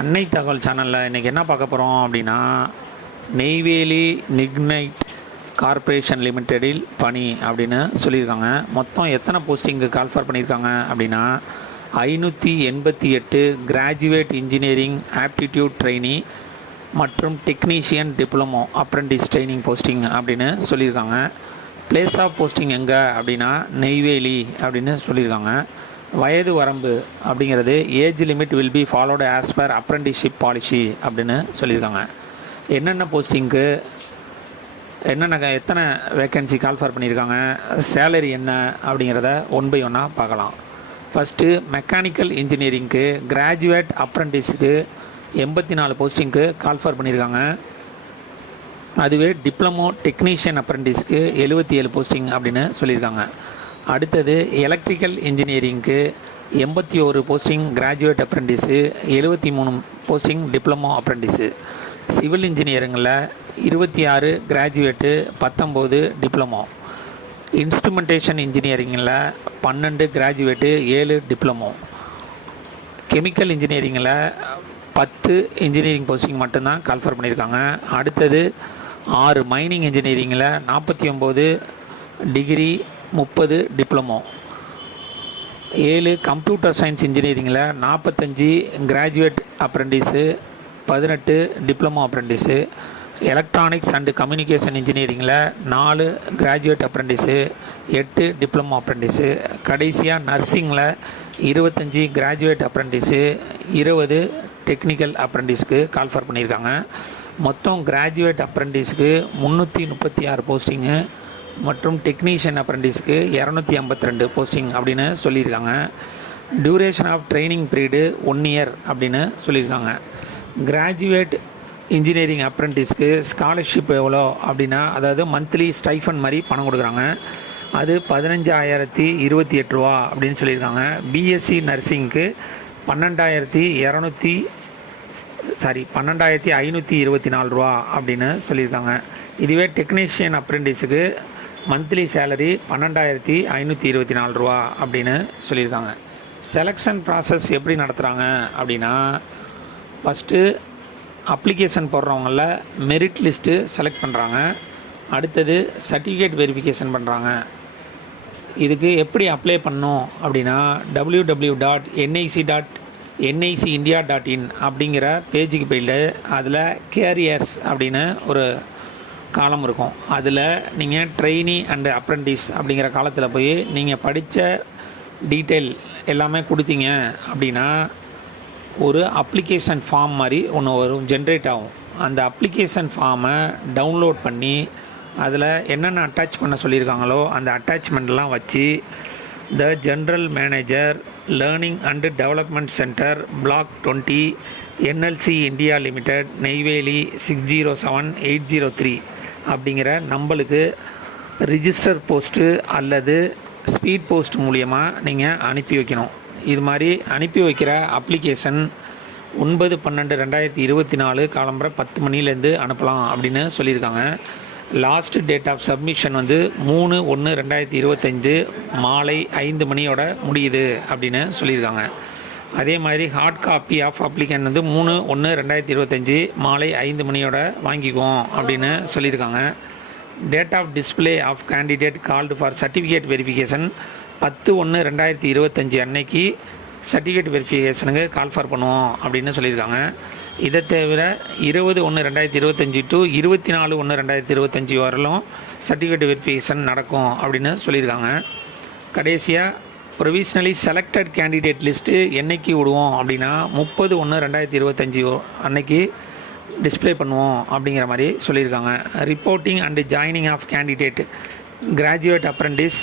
அன்னை தகவல் சேனலில் இன்றைக்கி என்ன பார்க்க போகிறோம் அப்படின்னா, நெய்வேலி நிக்னைட் கார்ப்பரேஷன் லிமிட்டெடில் பணி அப்படின்னு சொல்லியிருக்காங்க. மொத்தம் எத்தனை போஸ்டிங்கு கால்ஃபர் பண்ணியிருக்காங்க அப்படின்னா 588 கிராஜுவேட் இன்ஜினியரிங் ஆப்டிடியூட் ட்ரெயினி மற்றும் technician diploma apprentice training posting அப்படின்னு சொல்லியிருக்காங்க. பிளேஸ் ஆஃப் போஸ்டிங் எங்கே அப்படின்னா நெய்வேலி அப்படின்னு சொல்லியிருக்காங்க. வயது வரம்பு அப்படிங்கிறது age limit will be followed as per apprenticeship policy அப்படின்னு சொல்லியிருக்காங்க. என்னென்ன போஸ்டிங்க்கு எத்தனை வேக்கன்சி கால்ஃபர் பண்ணியிருக்காங்க, சேலரி என்ன அப்படிங்கிறத ஒன் பை ஒன்னாக பார்க்கலாம். ஃபஸ்ட்டு மெக்கானிக்கல் இன்ஜினியரிங்க்கு கிராஜுவேட் அப்ரெண்டிஸுக்கு 84 போஸ்டிங்க்கு கால்ஃபர் பண்ணியிருக்காங்க. அதுவே டிப்ளமோ டெக்னீஷியன் அப்ரெண்டிஸ்க்கு 77 போஸ்டிங் அப்படின்னு சொல்லியிருக்காங்க. அடுத்தது எலக்ட்ரிக்கல் இன்ஜினியரிங்க்கு 81 posting graduate apprentice, 73 posting diploma apprentice. Civil இன்ஜினியரிங்கில் 26 கிராஜுவேட்டு, 19 டிப்ளமோ. இன்ஸ்ட்ருமெண்டேஷன் இன்ஜினியரிங்கில் 12 கிராஜுவேட்டு, 7 டிப்ளமோ. கெமிக்கல் இன்ஜினியரிங்கில் 10 இன்ஜினியரிங் போஸ்டிங் மட்டும்தான் கால்ஃபர் பண்ணியிருக்காங்க. அடுத்தது 6 மைனிங் இன்ஜினியரிங்கில் 49 டிகிரி, 30 டிப்ளமோ. 7 கம்ப்யூட்டர் சயின்ஸ் இன்ஜினியரிங்கில் 45 graduate apprentice, 18 diploma apprentice. Electronics and communication இன்ஜினியரிங்கில் 4 கிராஜுவேட் அப்ரெண்டிஸு, 8 டிப்ளமோ அப்ரெண்டிஸு. கடைசியாக நர்சிங்கில் 25 கிராஜுவேட் அப்ரெண்டிஸு, 20 டெக்னிக்கல் அப்ரெண்டிஸ்க்கு கால்ஃபர் பண்ணியிருக்காங்க. மொத்தம் கிராஜுவேட் அப்ரெண்டிஸ்க்கு 336 போஸ்டிங்கு மற்றும் டெக்னீஷியன் அப்ரெண்டிஸ்க்கு 252 போஸ்டிங் அப்படின்னு சொல்லியிருக்காங்க. Duration of training period 1 year அப்படின்னு சொல்லியிருக்காங்க. கிராஜுவேட் இன்ஜினியரிங் அப்ரெண்டிஸ்க்கு ஸ்காலர்ஷிப் எவ்வளோ அப்படின்னா, அதாவது மந்த்லி ஸ்டைஃபன் மாதிரி பணம் கொடுக்குறாங்க. அது 15,028 ரூபா அப்படின்னு சொல்லியிருக்காங்க. பிஎஸ்சி நர்சிங்க்கு 12,524 ரூபா அப்படின்னு சொல்லியிருக்காங்க. இதுவே டெக்னீஷியன் அப்ரெண்டிஸுக்கு மந்த்லி சேலரி 12,524 ரூபா அப்படின்னு சொல்லியிருக்காங்க. செலெக்ஷன் ப்ராசஸ் எப்படி நடத்துகிறாங்க அப்படின்னா, ஃபஸ்ட்டு அப்ளிகேஷன் போடுறவங்கள மெரிட் லிஸ்ட்டு செலக்ட் பண்ணுறாங்க. அடுத்தது சர்டிஃபிகேட் வெரிஃபிகேஷன் பண்ணுறாங்க. இதுக்கு எப்படி அப்ளை பண்ணணும் அப்படின்னா www.nic.india.in அப்படிங்கிற பேஜுக்கு போயிட்டு அதில் கேரியர்ஸ் அப்படின்னு ஒரு காலம் இருக்கும். அதில் நீங்கள் ட்ரெயினி அண்டு அப்ரெண்டிஸ் அப்படிங்கிற காலத்தில் போய் நீங்கள் படித்த டீட்டெயில் எல்லாமே கொடுத்தீங்க அப்படின்னா ஒரு அப்ளிகேஷன் ஃபார்ம் மாதிரி ஒன்று வரும், ஜென்ரேட் ஆகும். அந்த அப்ளிகேஷன் ஃபார்மை டவுன்லோட் பண்ணி அதில் என்னென்ன அட்டாச் பண்ண சொல்லியிருக்காங்களோ அந்த அட்டாச்மெண்ட்லாம் வச்சு the general manager learning and development centre block 20 NLC India limited Neyveli 607803 அப்படிங்கிற நம்பருக்கு ரிஜிஸ்டர் போஸ்ட்டு அல்லது ஸ்பீட் போஸ்ட் மூலியமாக நீங்கள் அனுப்பி வைக்கணும். இது மாதிரி அனுப்பி வைக்கிற அப்ளிகேஷன் 9/12/2024 காலம்பரை 10 மணிலேருந்து அனுப்பலாம் அப்படின்னு சொல்லியிருக்காங்க. லாஸ்ட் டேட் ஆஃப் சப்மிஷன் 3/1/2025 மாலை 5 மணியோட முடியுது அப்படின்னு சொல்லியிருக்காங்க. அதே மாதிரி ஹார்ட் காப்பி ஆஃப் அப்ளிகேஷன் 3/1/2025 மாலை 5 மணியோட வாங்கிக்குவோம் அப்படின்னு சொல்லியிருக்காங்க. Date of display of candidate called for certificate verification 10/1/2025 அன்னைக்கு சர்டிஃபிகேட் வெரிஃபிகேஷனுக்கு கால்ஃபர் பண்ணுவோம் அப்படின்னு சொல்லியிருக்காங்க. இதை தவிர 20/1/2025 டு 24/1/2025 வரலும் சர்டிஃபிகேட் வெரிஃபிகேஷன் நடக்கும் அப்படின்னு சொல்லியிருக்காங்க. கடைசியாக ப்ரொவிஷ்னலி செலக்டட் கேண்டிடேட் லிஸ்ட்டு என்னைக்கு விடுவோம் அப்படின்னா 30/1/2025 அன்னைக்கு டிஸ்பிளே பண்ணுவோம் அப்படிங்கிற மாதிரி சொல்லியிருக்காங்க. Reporting and joining of candidate graduate apprentice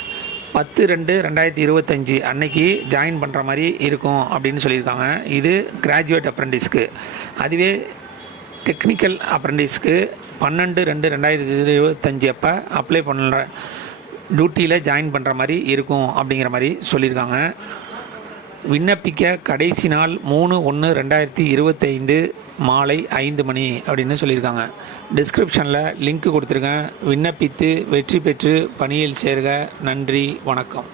10/2/2025 அன்னைக்கு ஜாயின் பண்ணுற மாதிரி இருக்கும் அப்படின்னு சொல்லியிருக்காங்க. இது கிராஜுவேட் அப்ரெண்டிஸ்க்கு. அதுவே டெக்னிக்கல் அப்ரெண்டிஸ்க்கு 12/2/2025 அப்போ அப்ளை பண்ணுற டியூட்டியில் ஜாயின் பண்ணுற மாதிரி இருக்கும் அப்படிங்கிற மாதிரி சொல்லியிருக்காங்க. விண்ணப்பிக்க கடைசி நாள் 3/1/2025 மாலை 5 மணி அப்படின்னு சொல்லியிருக்காங்க. டிஸ்கிரிப்ஷனில் லிங்க் கொடுத்துருக்கேன். விண்ணப்பித்து வெற்றி பெற்று பணியில் சேர்க. நன்றி, வணக்கம்.